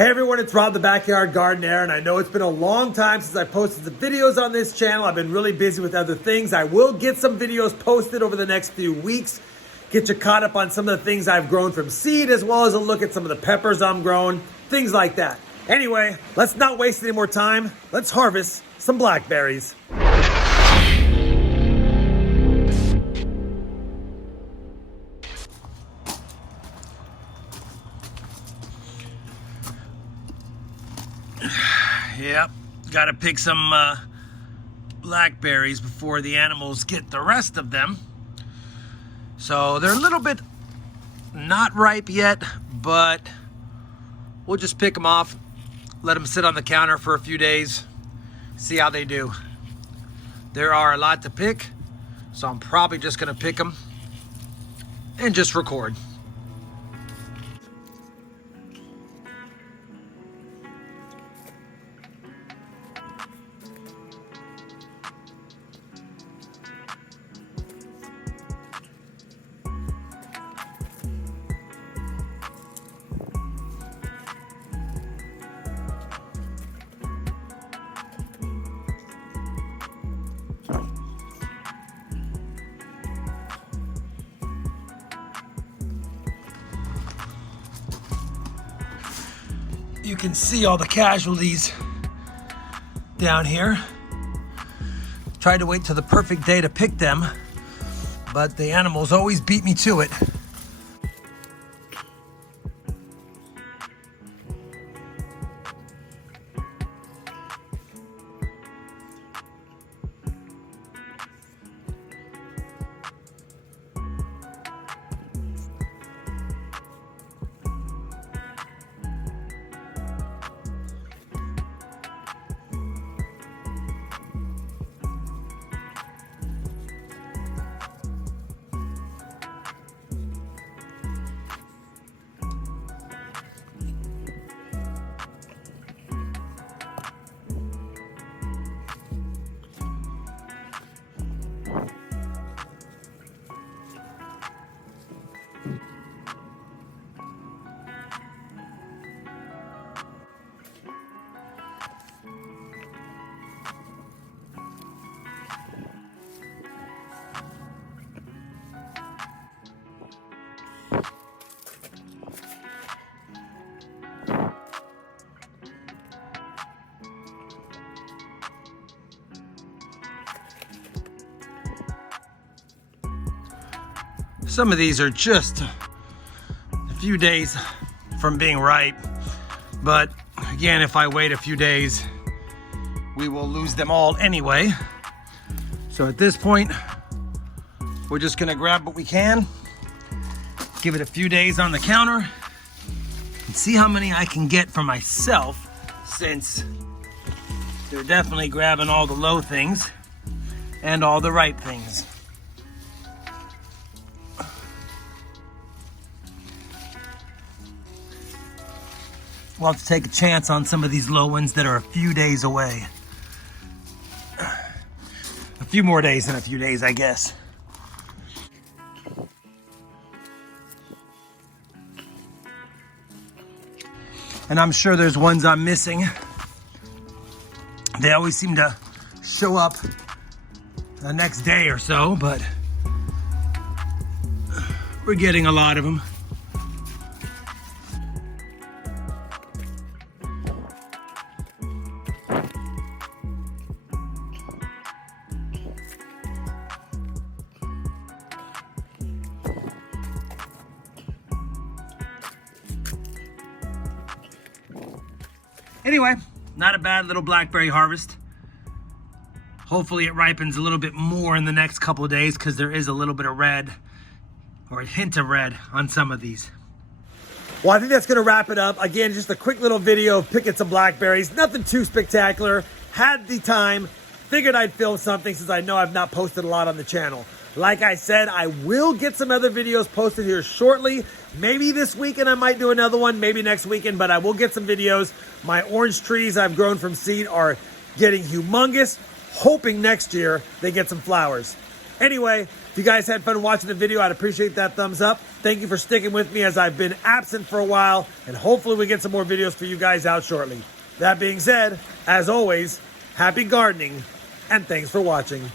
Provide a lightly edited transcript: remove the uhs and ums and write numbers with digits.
Hey everyone, it's Rob the Backyard Gardener, and I know it's been a long time since I posted the videos on this channel. I've been really busy with other things. I will get some videos posted over the next few weeks. Get you caught up on some of the things I've grown from seed, as well as a look at some of the peppers I'm growing, things like that. Anyway, let's not waste any more time. Let's harvest some blackberries. Yep, gotta pick some blackberries before the animals get the rest of them. So they're a little bit not ripe yet, but we'll just pick them off, let them sit on the counter for a few days, see how they do. There are a lot to pick, so I'm probably just gonna pick them and just record. You can see all the casualties down here. Tried to wait till the perfect day to pick them, but the animals always beat me to it. Some of these are just a few days from being ripe, but again, if I wait a few days, we will lose them all anyway. So at this point, we're just gonna grab what we can, give it a few days on the counter, and see how many I can get for myself, since they're definitely grabbing all the low things and all the ripe things. We'll have to take a chance on some of these low ones that are a few days away. A few more days than a few days, I guess. And I'm sure there's ones I'm missing. They always seem to show up the next day or so, but we're getting a lot of them. Anyway, not a bad little blackberry harvest. Hopefully it ripens a little bit more in the next couple of days, because there is a little bit of red, or a hint of red, on some of these. Well, I think that's gonna wrap it up. Again, just a quick little video of picking some blackberries. Nothing too spectacular. Had the time, figured I'd film something since I know I've not posted a lot on the channel. Like I said, I will get some other videos posted here shortly. Maybe this weekend I might do another one, maybe next weekend, but I will get some videos. My orange trees I've grown from seed are getting humongous, hoping next year they get some flowers. Anyway, If you guys had fun watching the video, I'd appreciate that thumbs up. Thank you for sticking with me as I've been absent for a while, and hopefully we get some more videos for you guys out shortly. That being said, as always, happy gardening, and thanks for watching.